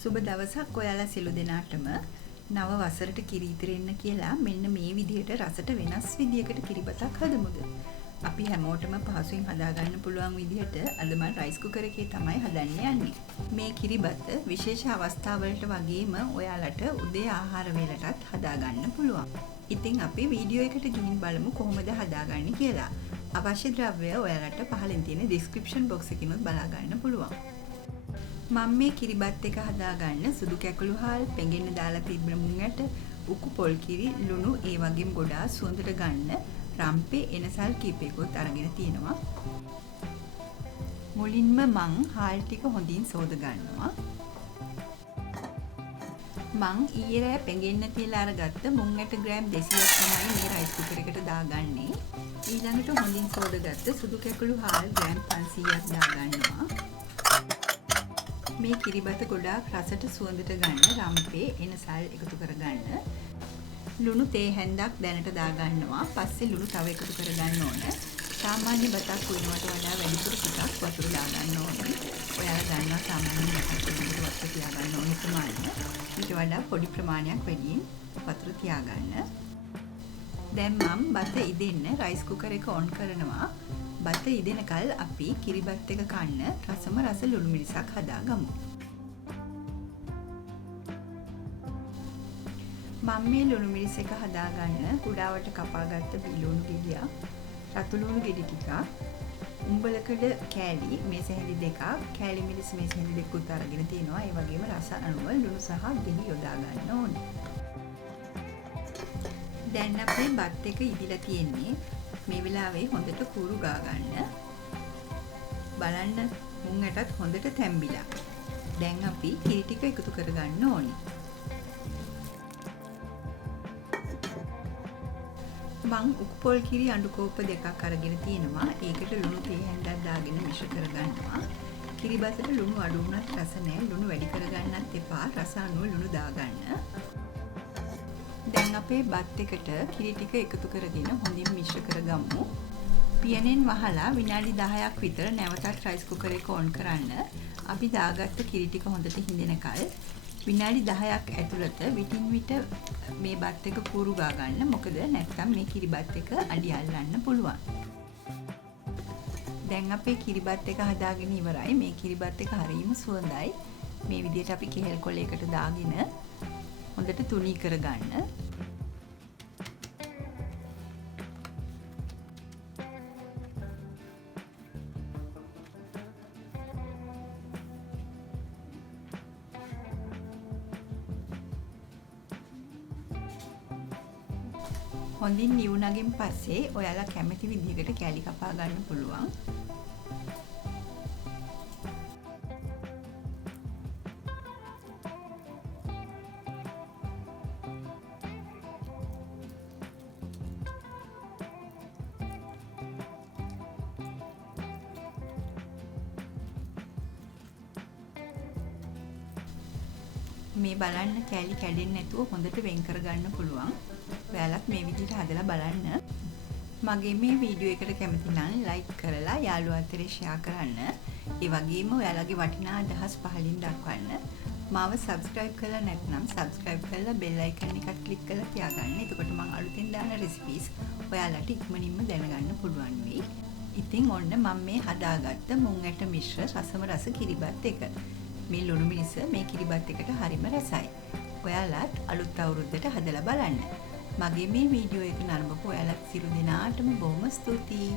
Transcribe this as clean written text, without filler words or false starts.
සුබ දවසක් ඔයාලා සියලු දෙනාටම නව වසරට කිරි ඉතිරෙන්න කියලා මෙන්න මේ විදිහට රසට වෙනස් විදියකට කිරිබතක් හදමුද. අපි හැමෝටම පහසුවෙන් හදාගන්න පුළුවන් විදිහට අද මම රයිස් කුකර් එකේ තමයි හදන්න යන්නේ. මේ කිරිබත විශේෂ අවස්ථාවලට වගේම ඔයාලට උදේ ආහාර වේලටත් හදාගන්න පුළුවන්. ඉතින් අපි වීඩියෝ එකට ගිහින් බලමු කොහොමද හදාගන්නේ කියලා. අවශ්‍ය ද්‍රව්‍ය ඔයාලට පහළින් තියෙන description box එකකිනුත් බලා ගන්න පුළුවන්. මම මේ කිරිබත් එක හදාගන්න සුදු කැකුළු හාල්, පෙඟෙන්න දාලා තිබ්බ මුං ඇට, උකු පොල් කිරි, ලුණු ඒ වගේම ගොඩාක් සුවඳට ගන්න රම්පේ එනසල් කීපයකුත් අරගෙන තියෙනවා. මුලින්ම මං හාල් ටික හොඳින් සෝද ගන්නවා. මං ඊයේ රෑ පෙඟෙන්න තියලා අරගත්ත මුං ඇට ග්‍රෑම් 200ක් තමයි මේ රයිස් කුකර් එකට දාගන්නේ. ඊළඟට හොඳින් සෝදගත්ත සුදු කැකුළු හාල් ග්‍රෑම් 500ක් දාගන්නවා. මේ කිරිබත ගොඩාක් රසට සුවඳට ගන්න රම්පේ එනසල් එකතු කරගන්න. ලුණු තේ හැන්දක් දැනට දාගන්නවා. පස්සේ ලුණු තව එකතු කරගන්න ඕන. සාමාන්‍ය බතක් උයනවට වඩා වැඩිපුර ටිකක් වතුර දාගන්න ඕනේ. ඔයාලා දන්නවා සාමාන්‍ය බතක් උයනකට වතුර තියාගන්න ඕනේ ප්‍රමාණය. ඊට වඩා පොඩි ප්‍රමාණයක් වැඩියෙන් වතුර තියාගන්න. දැන් මම බත ඉදෙන්න රයිස් කුකර් එක ඔන් කරනවා. බත ඉදෙනකල් අපි කිරිබත් එක කන්න රසම රස ලුණු මිරිසක් හදාගමු. මම මේ ලුණු මිරිස එක හදාගන්න කුඩාවට කපාගත්ත බිලුණු ගෙඩියක්, රතු ලුණු ගෙඩි ටිකක්, උඹලකඩ කෑලි මේස හැඳි දෙකක්, කෑලි මිරිස් මේස හැඳි දෙකකුත් අරගෙන තිනවා. ඒ වගේම රස අනුව ලුණු සහ ගෙඩි යොදා ගන්න ඕනේ. දැන් අපේ බත් එක ඉදිලා තියෙන්නේ. මේ වෙලාවේ හොඳට කුරු ගා ගන්න. බලන්න මුං ඇටත් හොඳට තැම්බිලා. දැන් අපි කිරි ටික එකතු කරගන්න ඕනේ. මං උකු පොල් කිරි අඬු කෝප්ප දෙකක් අරගෙන තියෙනවා. ඒකට ලුණු තේ හැන්දක් දාගෙන මිශ්‍ර කරගන්නවා. කිරිබතට ලුණු අඩු වුණත් රස නැහැ. ලුණු වැඩි කරගන්නත් එපා. රස අනුව ලුණු දාගන්න. දැන් අපේ බත් එකට කිරි ටික එකතු කරගෙන හොඳින් මිශ්‍ර කරගමු. පියනෙන් වහලා විනාඩි 10ක් විතර නැවතත් රයිස් කුකර් එක ඔන් කරන්න. අපි දාගත්ත කිරි ටික හොඳට හිඳෙනකල් විනාඩි 10ක් ඇතුළත විටින් විට මේ බත් එක පුරු ගා ගන්න. මොකද නැත්නම් මේ කිරිබත් එක අඩි අල්ලන්න පුළුවන්. දැන් අපේ කිරිබත් එක හදාගෙන ඉවරයි. මේ කිරිබත් එක හරියම සුවඳයි. මේ විදිහට අපි කෙහෙල් කොලයකට දාගෙන හොඳට තුනී කරගන්න. හොඳින් නිවුණගෙන් පස්සේ ඔයාලා කැමති විදිහකට කෑලි කපා ගන්න පුළුවන්. මේ බලන්න කෑලි කැඩෙන්නේ නැතුව හොඳට වෙන් කරගන්න පුළුවන්. ඔයාලත් මේ විදිහට හදලා බලන්න. මගේ මේ වීඩියෝ එකට කැමති නම් ලයික් කරලා යාළුවෝ අතරේ ෂෙයා කරන්න. ඒ වගේම ඔයාලගේ වටිනා අදහස් පහලින් දක්වන්න. මාව subscribe කරලා නැත්නම් subscribe කරලා bell icon එකත් click කරලා තියාගන්න. එතකොට මම අලුතෙන් දාන recipes ඔයාලට ඉක්මනින්ම දැනගන්න පුළුවන් වෙයි. ඉතින් ඔන්න මම මේ හදාගත්ත මුං ඇට මිශ්‍ර රසම රස කිරිබත් එක. මේ ලුණු මිරිස මේ කිරිබත් එකට හරිම රසයි. ඔයාලත් අලුත් අවුරුද්දට හදලා බලන්න. මගේ මේ වීඩියෝ එක නරඹපු ඔයාලත් සියලු දෙනාටම බොහොම ස්තුතියි.